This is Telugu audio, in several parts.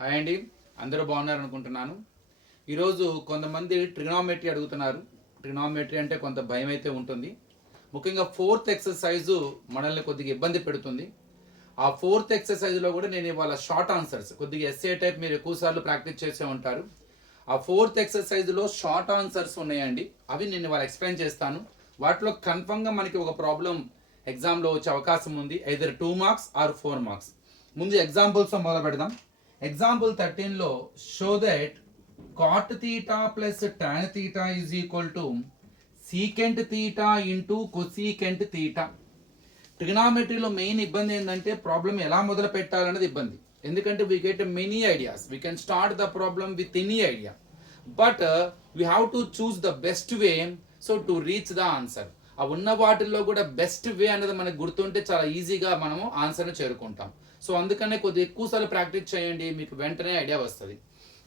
హాయ్ అండి, అందరూ బాగున్నారు అనుకుంటున్నాను. ఈరోజు కొంతమంది ట్రిగ్నామెట్రీ అడుగుతున్నారు. ట్రిగ్నామెట్రీ అంటే కొంత భయం అయితే ఉంటుంది. ముఖ్యంగా ఫోర్త్ ఎక్సర్సైజు మనల్ని కొద్దిగా ఇబ్బంది పెడుతుంది. ఆ ఫోర్త్ ఎక్సర్సైజ్లో కూడా నేను ఇవాళ షార్ట్ ఆన్సర్స్ కొద్దిగా ఎస్ఏ టైప్ మీరు ఎక్కువసార్లు ప్రాక్టీస్ చేసే ఉంటారు. ఆ ఫోర్త్ ఎక్సర్సైజ్లో షార్ట్ ఆన్సర్స్ ఉన్నాయండి. అవి నేను ఇవాళ ఎక్స్ప్లెయిన్ చేస్తాను. వాటిలో కన్ఫర్మ్గా మనకి ఒక ప్రాబ్లం ఎగ్జామ్లో వచ్చే అవకాశం ఉంది. Either 2 marks or 4 marks. ముందు ఎగ్జాంపుల్స్తో మొదలు పెడదాం. ఎగ్జాంపుల్ 13లో show that cot theta plus tan theta is equal to secant theta into cosecant theta. ట్రిగ్నామెట్రీలో మెయిన్ ఇబ్బంది ఏంటంటే ప్రాబ్లం ఎలా మొదలు పెట్టాలన్నది ఇబ్బంది. ఎందుకంటే we get many ideas, we can start the problem with any idea, but we have to choose the best way so to reach the answer. ఆ ఉన్న వాటిల్లో కూడా బెస్ట్ వే అనేది మనకు గుర్తుంటే చాలా ఈజీగా మనము ఆన్సర్ని చేరుకుంటాం. సో అందుకనే కొద్దిగా ఎక్కువసార్లు ప్రాక్టీస్ చేయండి, మీకు వెంటనే ఐడియా వస్తుంది.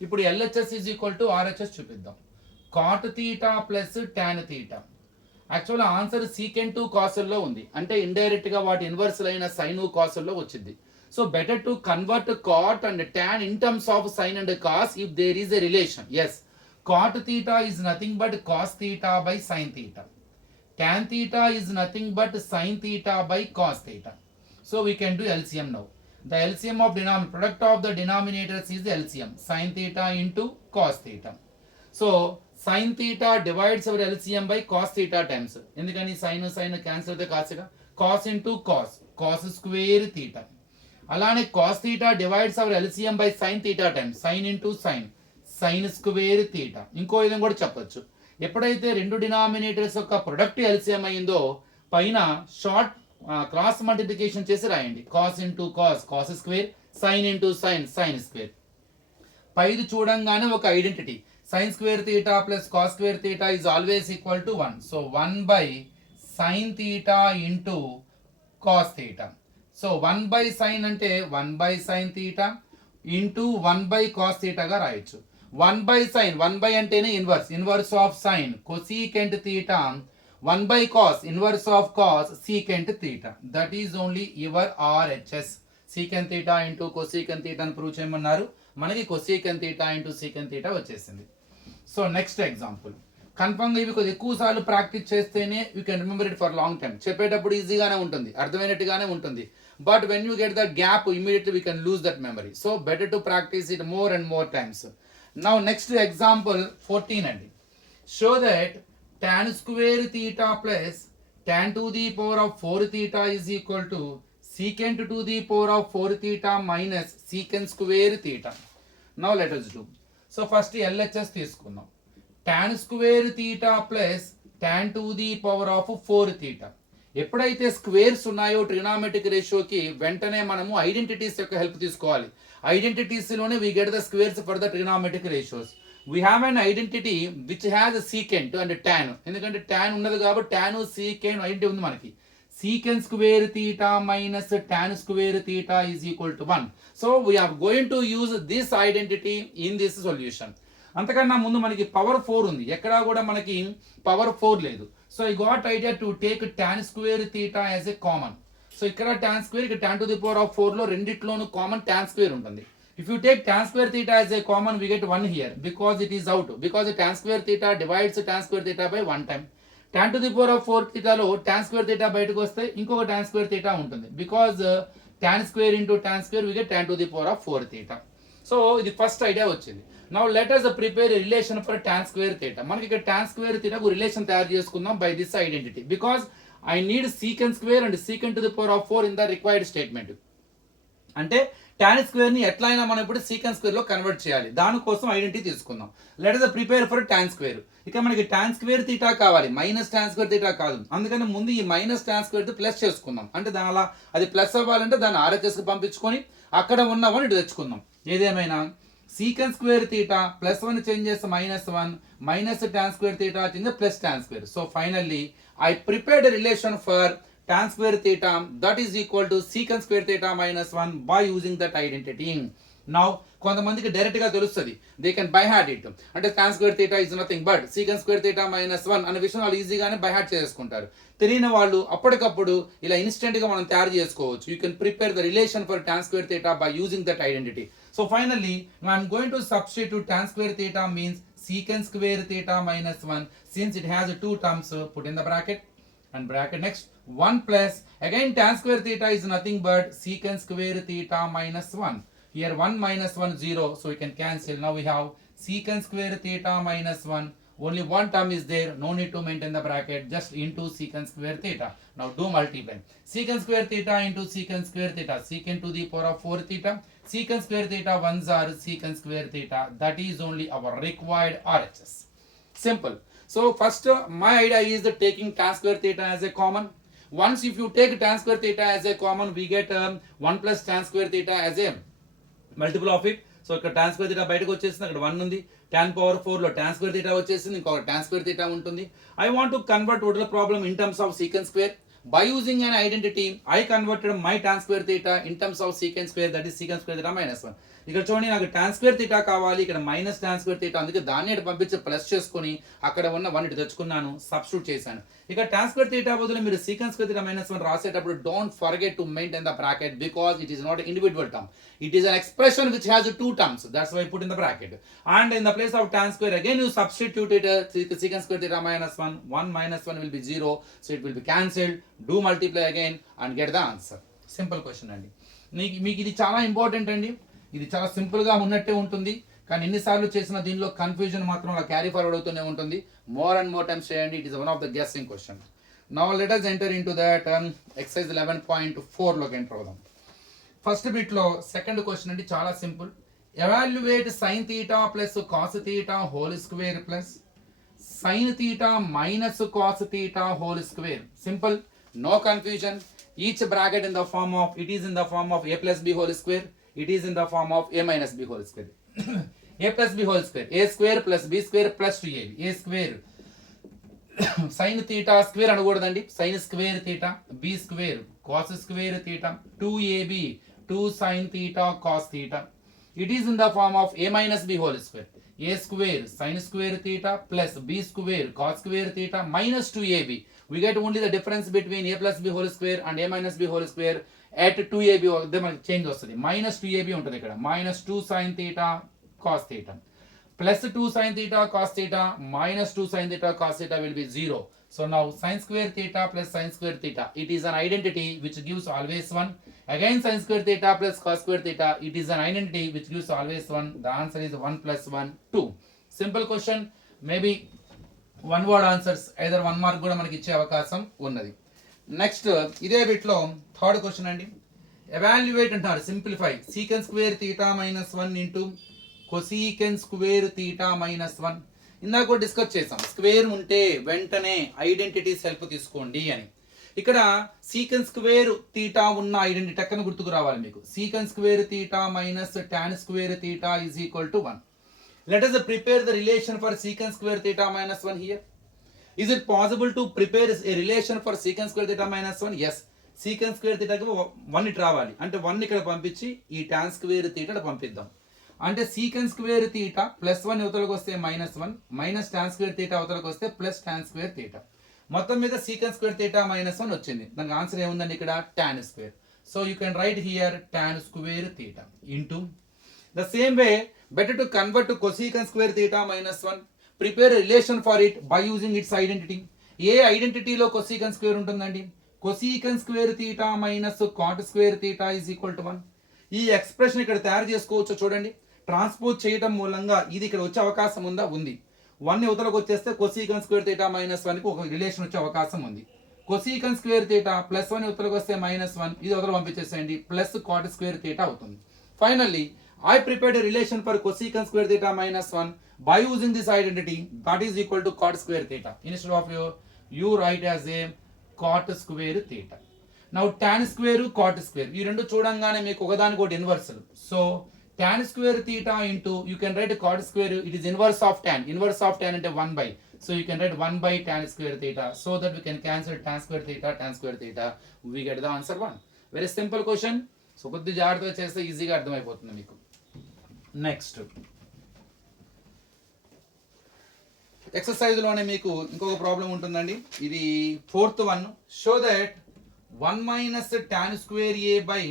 ఇప్పుడు LHS is equal to RHS చూపిద్దాం. Cot theta plus tan theta. Actual answer secant కాసుల్లో ఉంది, అంటే ఇండైరెక్ట్ గా వాటి ఇన్వర్స్ అయిన సైన్ కాసుల్లో వచ్చింది. So better to convert cot and tan in terms of sine and cos if there is a relation. Yes, cot theta is nothing but cos theta by sine theta. tan theta is nothing but sin theta by cos theta. So we can do LCM now. The LCM of product of the denominators is LCM, sin theta into cos theta. So sin theta divides our LCM by cos theta times. ఎందుకని sin cancel అయితే కాస్గా cos into cos square theta. అలానే cos theta divides our LCM by sin theta times, sin into sin square theta. ఇంకో విధంగా కూడా చెప్పొచ్చు. ఎప్పుడైతే రెండు డినామినేటర్స్ యొక్క ప్రొడక్ట్ ఎల్సిఎం అయిందో పైన షార్ట్ క్రాస్ మల్టిప్లికేషన్ చేసి రాయండి. Cos into cos square, sine into sine square. పైది చూడంగానే ఒక identity, sine square theta plus cos square theta is always equal to 1. So 1 by sine theta into cos theta. So 1 by sine అంటే 1 by sine theta into 1 by cos థీటాగా రాయొచ్చు. 1 by sin, 1 by అంటేనే inverse of sine cosecant theta, 1 by cos, inverse of cos secant theta. That is only your RHS. Secant theta into cosecant theta అని ప్రూవ్ చేయమన్నారు, మనకి cosecant theta into secant theta వచ్చేసింది. So next example. కన్ఫర్మ్గా ఇవి కొద్దిగా ఎక్కువ సార్లు ప్రాక్టీస్ చేస్తేనే you can remember it for long time. చెప్పేటప్పుడు ఈజీగానే ఉంటుంది, అర్థమైనట్టుగానే ఉంటుంది, but when you get the gap immediately we can lose that memory. So better to practice it more and more times. Now next example 14 అండి. Show that tan square theta plus tan to the power of 4 theta is equal to secant to the power of 4 theta minus secant square theta. Now let us do. So first LHS తీసుకుందాం. tan square theta plus tan to the power of 4 theta. ఎప్పుడైతే స్క్వేర్స్ ఉన్నాయో ట్రిగ్నామెట్రిక్ రేషియోకి వెంటనే మనము ఐడెంటిటీస్ యొక్క హెల్ప్ తీసుకోవాలి. ఐడెంటిటీస్లోనే we get the squares for the trigonometric ratios. We have an identity which has secant and tan. ఎందుకంటే టాన్ ఉన్నది కాబట్టి టాన్ సీకెంట్ ఐడెంటిటీ ఉంది మనకి. Secant square theta minus tan square theta is equal to 1. So we are going to use this identity in this solution. అంతకన్నా ముందు మనకి పవర్ 4 ఉంది, ఎక్కడా కూడా మనకి పవర్ 4 లేదు. So I got idea to take tan square theta as a common. So ఇక్కడ టాన్ స్క్వేర్, ఇక్కడ tan to the power of 4లో రెండిట్లోనూ కామన్ టాన్ స్క్వేర్ ఉంటుంది. If you take tan square theta as a common we get 1 here because it is out, because tan square theta divides tan square theta by 1 time. Tan to the power of 4 థీటాలో టాన్ స్క్వేర్ థీటా బయటకు వస్తే ఇంకొక టాన్ స్క్వేర్ థీటా ఉంటుంది, because tan square into tan square we get tan to the power of 4 theta. So ఇది ఫస్ట్ ఐడియా వచ్చింది. Now let us prepare relation for tan square theta. మనకి ఇక్కడ tan స్క్వేర్ థీటాకు రిలేషన్ తయారు చేసుకుందాం by this identity, because I need secant square and secant to the power of 4 in the required statement. అంటే tan స్క్వేర్ ని ఎట్లా అయినా మనం ఇప్పుడు సీకెంట్ స్క్వేర్ లో కన్వర్ట్ చేయాలి, దానికోసం ఐడెంటిటీ తీసుకుందాం. Let us prepare for tan square. ఇక మనకి tan స్క్వేర్ థీటా కావాలి, మైనస్ tan స్క్వేర్ థీటా కాదు. అందుకని ముందు ఈ మైనస్ tan స్క్వేర్ ప్లస్ చేసుకుందాం. అంటే దాని అలా అది ప్లస్ అవ్వాలంటే దాన్ని ఆర్హెచ్ఎస్ కి పంపించుకొని అక్కడ ఉన్నవని ఇటు తెచ్చుకుందాం. ఏదేమైనా secant square theta plus 1 change చేస్తే -1 minus tan square theta change plus tan square. So finally I prepared relation for tan square theta that is equal to secant square theta -1 by using that identity. Now కొంతమందికి డైరెక్ట్ గా తెలుస్తుంది, they can buy heart it. అంటే tan square theta is nothing but secant square theta -1 అనే విషయం వాళ్ళు ఈజీగానే బై హార్ట్ చేసుకుంటారు. తెలియని వాళ్ళు అప్పటికప్పుడు ఇలా ఇన్స్టెంట్ గా మనం తయారు చేసుకోవచ్చు. You can prepare the relation for tan square theta by using that identity. So finally, now I'm going to substitute tan square theta means secant square theta minus 1. Since it has two terms, put in the bracket and bracket next 1 plus, again tan square theta is nothing but secant square theta minus 1. Here 1 minus 1 0, so we can cancel. Now we have secant square theta minus 1. Only one term is there, no need to maintain the bracket, just into secant square theta. Now do multiply. Secant square theta into secant square theta, secant to the power of 4 theta. Secant square theta ones are secant square theta. That is only our required RHS. Simple. So first my idea is the taking tan square theta as a common. Once if you take tan square theta as a common, we get 1 plus tan square theta as a multiple of it. So ఇక్కడ tan స్క్వేర్ థీటా బయటకు వచ్చేసింది, అక్కడ 1 ఉంది. tan పవర్ 4 లో tan స్క్వేర్ థీటా వచ్చేసింది, ఇంకొక tan స్క్వేర్ థీటా ఉంటుంది. I want to convert total problem in terms of secant square. By using an identity, I converted my tan square theta in terms of secant square, that is secant square theta minus 1. ఇక్కడ చూడండి, నాకు tan square theta కావాలి, ఇక్కడ మైనస్ tan square theta, అందుకే దాన్ని ఇటు పంపించి ప్లస్ చేసుకొని అక్కడ ఉన్న 1 ఇటు తెచ్చుకున్నాను, సబ్స్టిట్యూట్ చేశాను. ఇక tan square theta బదులు మీరు secant square theta minus 1 రాసేటప్పుడు don't forget to maintain the bracket because it is not individual term, it is an expression which has two terms. That's why I put in the bracket. And in the place of tan square, again you substitute it secant square theta minus 1. 1 minus 1 will be 0, so it will be cancelled. Do multiply again and get the answer. Simple question అండి. మీకు ఇది చాలా ఇంపార్టెంట్ అండి. ఇది చాలా సింపుల్ గా ఉన్నట్టే ఉంటుంది, కానీ ఎన్నిసార్లు చేసిన దీనిలో కన్ఫ్యూజన్ మాత్రం అలా క్యారీ ఫార్వర్డ్ అవుతూనే ఉంటుంది. మోర్ అండ్ మోర్ టైమ్స్ చేయండి. It is one of the guessing question. Now let us enter into that exercise 11.4 లోకి ఎంటర్ అవుదాం. ఫస్ట్ బిట్ లో సెకండ్ క్వశ్చన్ అండి, చాలా simple. Evaluate sin theta plus cos theta whole square plus sin theta minus cos theta whole square. Simple, no confusion. Each bracket in the form of, it is in the form of a plus b whole square, it is in the form of a minus b whole square. a plus b whole square, a square plus b square plus 2ab. a square sin theta square అనకూడదండి, sin square theta, b square cos square theta, 2ab 2 sin theta cos theta. It is in the form of a minus b whole square, a square sin square theta plus b square cos square theta minus 2ab. We get only the difference between a plus b whole square and a minus b whole square at 2ab. మనకి చేంజ్ వస్తుంది, మైనస్ 2ab ఉంటుంది ఇక్కడ, minus 2 sin theta cos theta plus 2 sin theta cos theta minus 2 sin theta cos theta will be 0. So now sin square theta plus sin square theta, it is an identity which gives always 1. Again sin square theta plus cos square theta, it is an identity which gives always 1. The answer is 1 plus 1 2. Simple question. Maybe one word answers, either 1 mark కూడా మనకి ఇచ్చే అవకాశం ఉన్నది. నెక్స్ట్ ఇదే బిట్లో థర్డ్ క్వశ్చన్ అండి. ఎవాల్యుయేట్ అంటారు, simplify secant square theta minus 1 into cosecant square theta minus 1. ఇందాక డిస్కస్ చేసాం, స్క్వేర్ ఉంటే వెంటనే ఐడెంటిటీస్ హెల్ప్ తీసుకోండి అని. ఇక్కడ secant square theta ఉన్న ఐడెంటిటీ టక్కన గుర్తుకు రావాలి మీకు. secant square theta minus tan square theta is equal to 1. Let us prepare the relation for secant square theta minus 1 here. Is it possible to prepare a relation for secant square theta minus 1? Yes. secant square theta కి 1 ఇటు రావాలి, అంటే 1 ఇక్కడ పంపించి ఈ tan square theta పంపిద్దాం. అంటే secant square theta ప్లస్ 1 అవతలకు వస్తే minus 1, minus tan square theta అవతలకు వస్తే ప్లస్ tan square theta. మొత్తం మీద secant square theta minus 1 వచ్చింది. దానికి ఆన్సర్ ఏముందండి ఇక్కడ, tan square. So you can right here tan square theta into the same way. Better to convert to cosecant square theta minus 1. Prepare a relation for it by using its identity. ఏ ఐడెంటిటీలో cosecant square ఉంటుందండి, cosecant square theta minus cot square theta is equal to 1. ఈ ఎక్స్ప్రెషన్ ఇక్కడ తయారు చేసుకోవచ్చు చూడండి. ట్రాన్స్పోజ్ చేయడం మూలంగా ఇది ఇక్కడ వచ్చే అవకాశం ఉందా, ఉంది. 1 యువతలకు వచ్చేస్తే cosecant square theta minus 1 కి ఒక రిలేషన్ వచ్చే అవకాశం ఉంది. cosecant square theta ప్లస్ 1 యువతలకు వస్తే మైనస్ 1, ఇది అవతల పంపించేసేయండి, ప్లస్ cot square theta అవుతుంది. Finally I prepared a relation for cosecant square theta minus 1 by using this identity, that is equal to cot square theta. Instead of you write as a cot square theta. Now tan square cot square ఈ రెండు చూడంగానే మీకు ఒకదానికి ఒకటి inverse. So tan square theta into, you can write cot square, it is inverse of tan. Inverse of tan అంటే 1 by, so you can write 1 by tan square theta, so that we can cancel tan square theta, we get the answer 1. Very simple question. So కొద్ది జాగ్రత్తగా చేస్తే ఈజీగా అర్థమైపోతుంది మీకు. నెక్స్ట్ ఎక్సర్సైజ్ లోనే మీకు ఇంకొక ప్రాబ్లం ఉంటుందండి, ఇది 4th one. Show that 1 minus tan square a by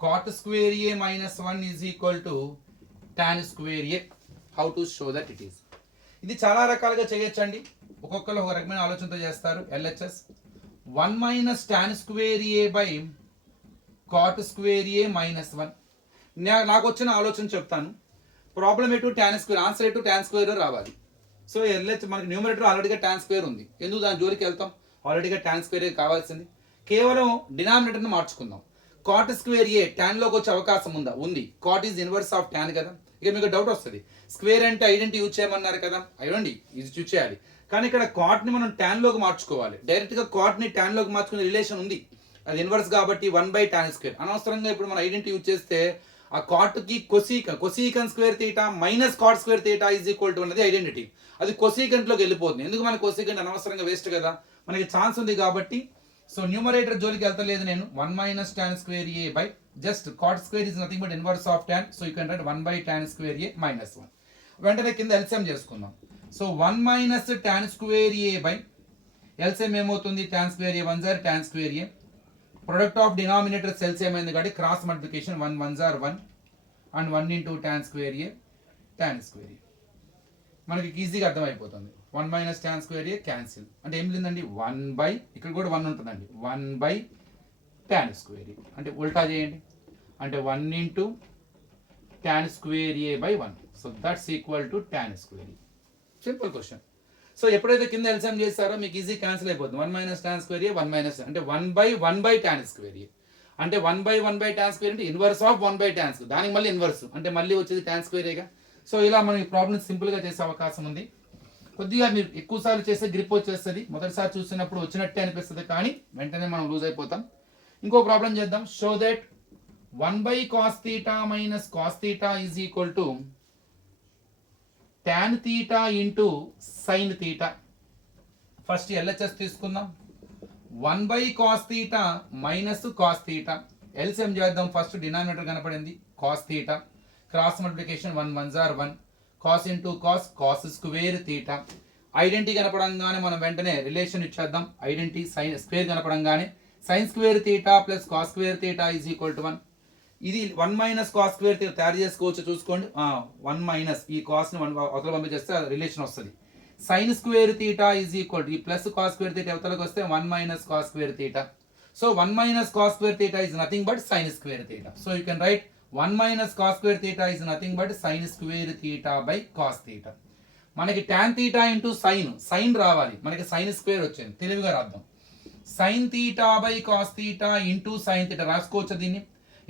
cot square a minus 1 is equal to tan square a. How to show that it is? ఇది చాలా రకాలుగా చేయొచ్చండి, ఒక్కొక్కరు ఒక రకమైన ఆలోచనతో చేస్తారు. LHS 1 minus tan square A by cot square A minus 1. నాకు వచ్చిన ఆలోచన చెప్తాను. ప్రాబ్లం ఎటు tan స్క్వేర్, ఆన్సర్ ఎటు tan స్క్వేర్ రావాలి. సో ఎల్హెచ్ మనకి న్యూమరేటర్ ఆల్రెడీగా tan స్క్వేర్ ఉంది, ఎందుకు దాని జోలికి వెళ్తాం? ఆల్రెడీగా tan స్క్వేర్ కావాల్సింది. కేవలం డినామినేటర్ని మార్చుకుందాం. కాట్ స్క్వేర్ ఏ tan లోకి వచ్చే అవకాశం ఉందా? ఉంది. Cot is inverse of tan కదా. ఇక మీకు డౌట్ వస్తుంది, స్క్వేర్ అంటే ఐడెంటిటీ యూజ్ చేయమన్నారు కదా, అయ్యండి ఇది యూజ్ చేయాలి. కానీ ఇక్కడ కాట్ని మనం tan లోకి మార్చుకోవాలి. డైరెక్ట్గా కాట్ని tan లోకి మార్చుకునే రిలేషన్ ఉంది, అది ఇన్వర్స్ కాబట్టి 1/tan స్క్వేర్. అనవసరంగా ఇప్పుడు మనం ఐడెంటిటీ యూజ్ చేస్తే ఆ కాట్కి cosecant square theta minus cot square theta is equal to అన్నది ఐడెంటిటీ. అది కొసీకంట్లోకి వెళ్ళిపోతుంది. ఎందుకు మనకి కొసీకంట్ అనవసరంగా వేస్ట్ కదా, మనకి ఛాన్స్ ఉంది కాబట్టి. సో న్యూమరేటర్ జోలికి వెళ్తలేదు నేను. 1 minus tan square A by just cot square is nothing but inverse of tan. So you can write 1/tan square A minus 1. వెంటనే కింద ఎల్సిఎం చేసుకుందాం. So 1 minus tan square A by LCM ఏమవుతుంది? tan స్క్వేర్ ఏ 1 జార్ tan square A. Product of denominators LCM అయింది కాబట్టి క్రాస్ మల్టిప్లికేషన్ 1 1 జార్ 1 and 1 into tan square A tan square A. మనకి ఈజీగా అర్థమైపోతుంది. 1 మైనస్ tan స్క్వేర్ ఏ క్యాన్సిల్ అంటే ఏం లేదండి, 1 బై ఇక్కడ కూడా 1 ఉంటుందండి, 1/tan స్క్వేర్ ఏ. అంటే ఉల్టా చేయండి, అంటే 1 into tan square A by 1. So that's equal to tan square A. Simple question. So ఎప్పుడైతే కింద ఎల్సిఎం చేస్తారో మీకు ఈజీ క్యాన్సిల్ అయిపోతుంది. 1 minus tan square A 1 minus అంటే 1/1/tan స్క్వేర్ ఏ. అంటే 1/1/tan స్క్వేర్ అంటే ఇన్వర్స్ ఆఫ్ 1/tan స్క్వేర్, దానికి మళ్ళీ ఇన్వర్స్ అంటే మళ్ళీ వచ్చేది tan స్క్వేరేగా. సో ఇలా మనం ఈ ప్రాబ్లమ్ సింపుల్గా చేసే అవకాశం ఉంది. కొద్దిగా మీరు ఎక్కువసార్లు చేస్తే గ్రిప్ వచ్చేస్తుంది, మొదటిసారి చూసినప్పుడు వచ్చినట్టే అనిపిస్తుంది, కానీ వెంటనే మనం లూజ్ అయిపోతాం. ఇంకో ప్రాబ్లం చేద్దాం. Show that 1/cos θ minus cos θ is equal to tan θ into sin θ. First LHS తీసుకుందాం. 1/cos θ minus cos θ. ఎల్సిఎం చేద్దాం. ఫస్ట్ డినామినేటర్ కనపడింది cos θ, క్రాస్ మల్టిప్లికేషన్ 1 1 జార్ 1 cos into cos square θ. Identity కనపడంగానే మనం వెంటనే రిలేషన్ ఇచ్చేద్దాం. ఐడెంటిటీ సైన్ స్క్వేర్ కనపడంగానే sin square θ plus cos square θ is equal to 1. ఇది 1 మైనస్ cos స్క్వేర్ θ తయారు చేసుకోవచ్చు, చూసుకోండి. 1 మైనస్ ఈ కాస్ని 1 అవతల పంపించేస్తే రిలేషన్ వస్తుంది. sin square θ is equal to ఈ ప్లస్ cos స్క్వేర్ θ అవతలకు వస్తే 1 minus cos square θ. So 1 minus cos square θ is nothing but sin square θ. So you can write 1 minus cos square θ is nothing but sin square θ by cos θ. మనకి tan θ ఇంటూ సైన్ రావాలి, మనకి sin స్క్వేర్ వచ్చింది, తెలివిగా రాద్దాం. sin θ by cos θ into sin θ రాసుకోవచ్చు దీన్ని.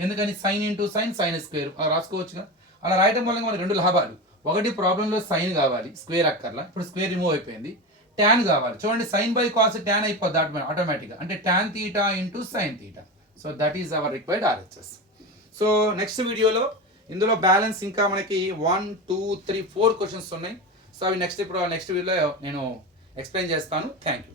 ఎందుకని sin ఇంటూ sin స్క్వేర్ అలా రాసుకోవచ్చుగా. అలా రాయడం వల్ల మనకి రెండు లాభాలు. ఒకటి, ప్రాబ్లంలో సైన్ కావాలి, స్క్వేర్ అక్కర్లా, ఇప్పుడు స్క్వేర్ రిమూవ్ అయిపోయింది. tan కావాలి, చూడండి sin బై cos tan అయిపోద్ది ఆటోమేటిక్గా, అంటే tan θ into sin θ. So that is our required RHS. So next వీడియోలో ఇందులో బ్యాలెన్స్ ఇంకా మనకి 1 2 3 4 క్వశ్చన్స్ ఉన్నాయి. సో అవి నెక్స్ట్ వీడియోలో నేను ఎక్స్ప్లెయిన్ చేస్తాను. Thank you.